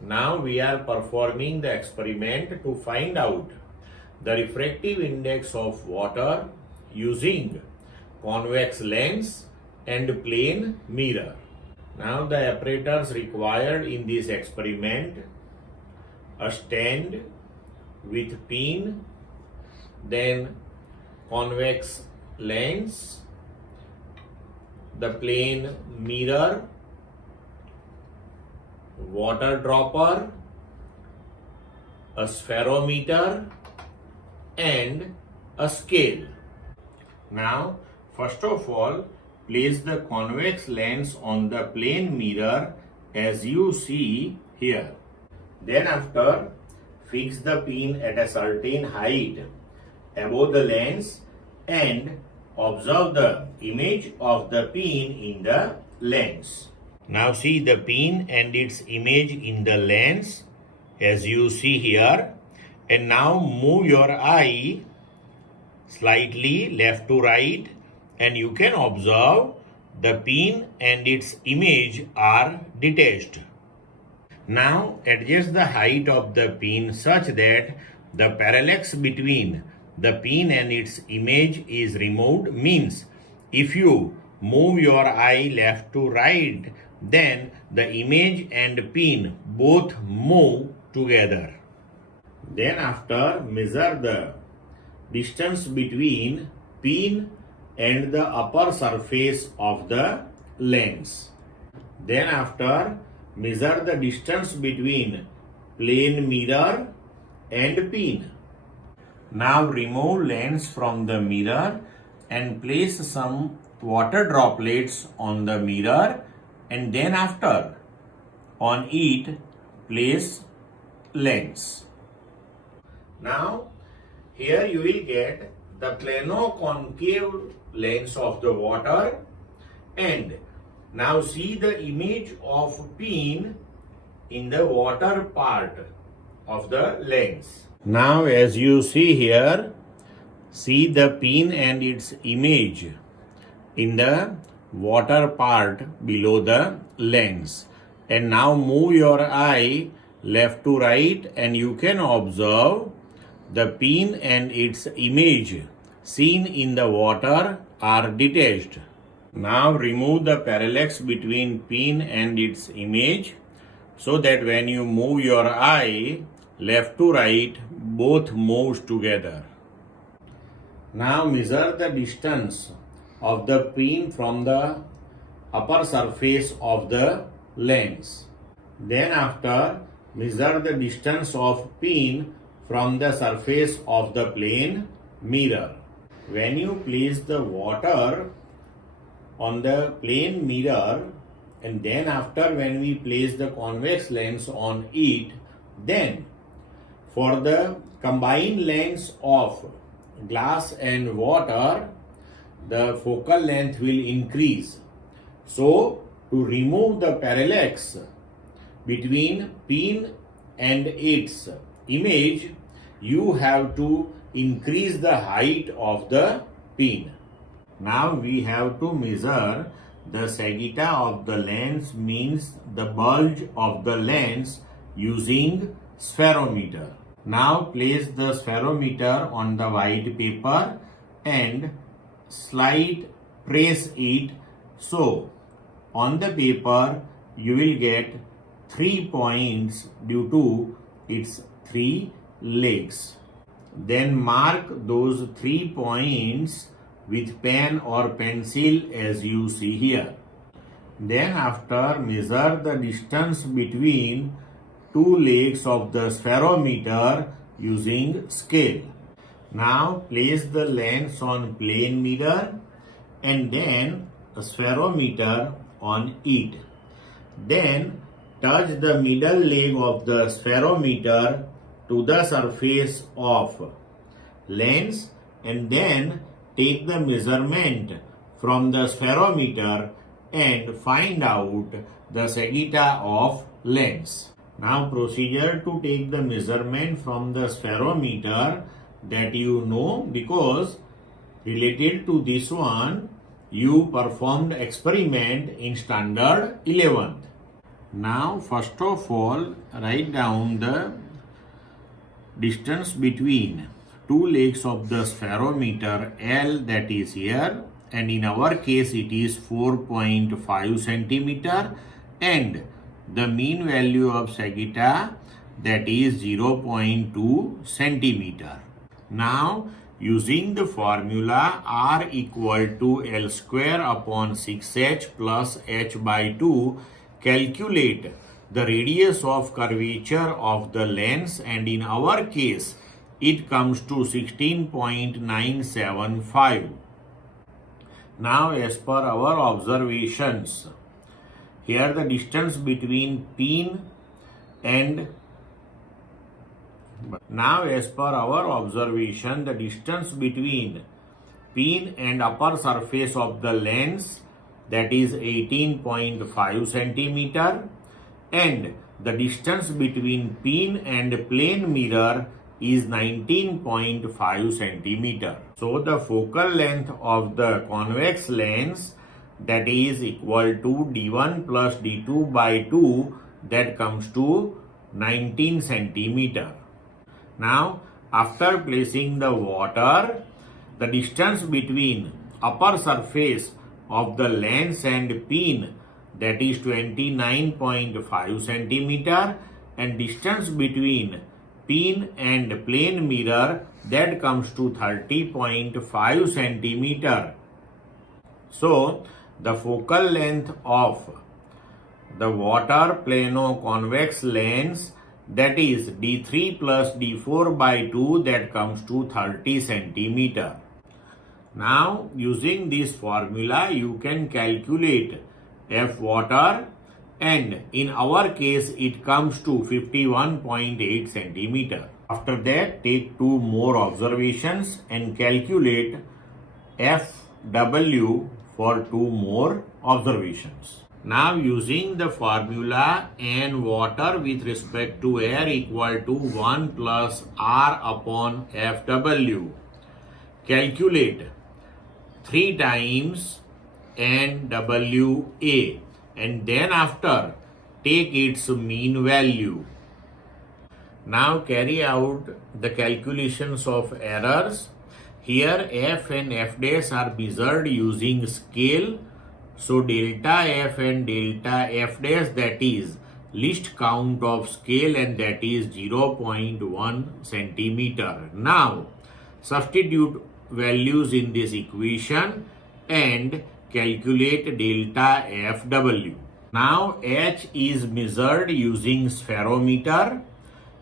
Now we are performing the experiment to find out the refractive index of water using convex lens and plane mirror. Now the apparatus required in this experiment: a stand with pin, then convex lens, the plane mirror, water dropper, a spherometer, and a scale. Now, first of all, place the convex lens on the plane mirror as you see here. Then after, fix the pin at a certain height above the lens and observe the image of the pin in the lens. Now see the pin and its image in the lens as you see here. And now move your eye slightly left to right and you can observe the pin and its image are detached. Now adjust the height of the pin such that the parallax between the pin and its image is removed. Means if you move your eye left to right, then the image and pin both move together. Then after, measure the distance between pin and the upper surface of the lens. Then after, measure the distance between plane mirror and pin. Now remove lens from the mirror and place some water droplets on the mirror, and then after on it place lens. Now here you will get the plano-concave lens of the water, and now see the image of pin in the water part of the lens. Now as you see here, see the pin and its image in the water part below the lens. And now move your eye left to right and you can observe the pin and its image seen in the water are detached. Now remove the parallax between pin and its image so that when you move your eye left to right, both moves together. Now measure the distance of the pin from the upper surface of the lens. Then after, measure the distance of pin from the surface of the plane mirror. When you place the water on the plane mirror, and then after when we place the convex lens on it, then for the combined lens of glass and water, the focal length will increase. So to remove the parallax between pin and its image, you have to increase the height of the pin. Now we have to measure the sagitta of the lens, means the bulge of the lens, using spherometer. Now place the spherometer on the white paper and slight press it. So on the paper you will get 3 points due to its 3 legs. Then mark those 3 points with pen or pencil as you see here. Then after, measure the distance between 2 legs of the spherometer using scale. Now place the lens on plane mirror and then a spherometer on it. Then touch the middle leg of the spherometer to the surface of lens and then take the measurement from the spherometer and find out the sagitta of lens. Now procedure to take the measurement from the spherometer, that you know because related to this one you performed experiment in standard 11th. Now, first of all, write down the distance between two legs of the spherometer L, that is here, and in our case it is 4.5 centimeter, and the mean value of sagitta, that is 0.2 centimeter. Now, using the formula R equal to L square upon 6h plus h by 2, calculate the radius of curvature of the lens, and in our case it comes to 16.975. Now, as per our observations, here the distance between pin and the distance between pin and upper surface of the lens, that is 18.5 centimeter, and the distance between pin and plane mirror is 19.5 centimeter. So the focal length of the convex lens, that is equal to d1 plus d2 by 2, that comes to 19 centimeter. Now, after placing the water, the distance between upper surface of the lens and pin, that is 29.5 centimeter, and distance between pin and plane mirror, that comes to 30.5 centimeter. So, the focal length of the water plano-convex lens, that is d3 plus d4 by 2, that comes to 30 centimeter. Now, using this formula, you can calculate F water, and in our case it comes to 51.8 centimeter. After that, take two more observations and calculate FW for two more observations. Now, using the formula N water with respect to air equal to 1 plus R upon FW, calculate 3 times NWA, and then after take its mean value. Now carry out the calculations of errors. Here F and F dash are measured using scale. So delta F and delta F dash, that is least count of scale, and that is 0.1 centimeter. Now substitute values in this equation and calculate delta FW. Now H is measured using spherometer.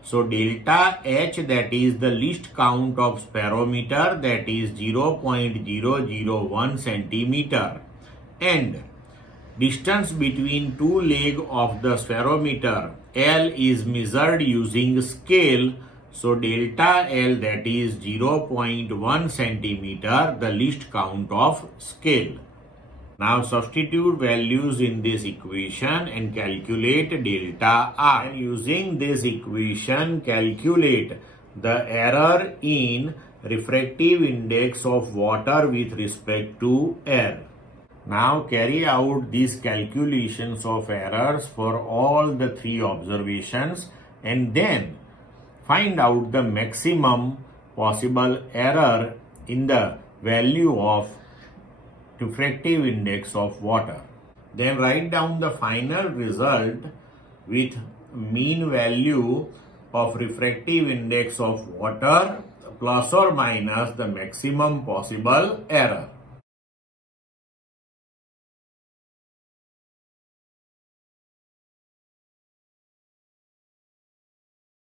So delta H, that is the least count of spherometer, that is 0.001 centimeter, and distance between two legs of the spherometer L is measured using scale. So delta L, that is 0.1 centimeter, the least count of scale. Now substitute values in this equation and calculate delta R. And using this equation, calculate the error in refractive index of water with respect to air. Now carry out these calculations of errors for all the three observations, and then find out the maximum possible error in the value of refractive index of water. Then write down the final result with mean value of refractive index of water plus or minus the maximum possible error.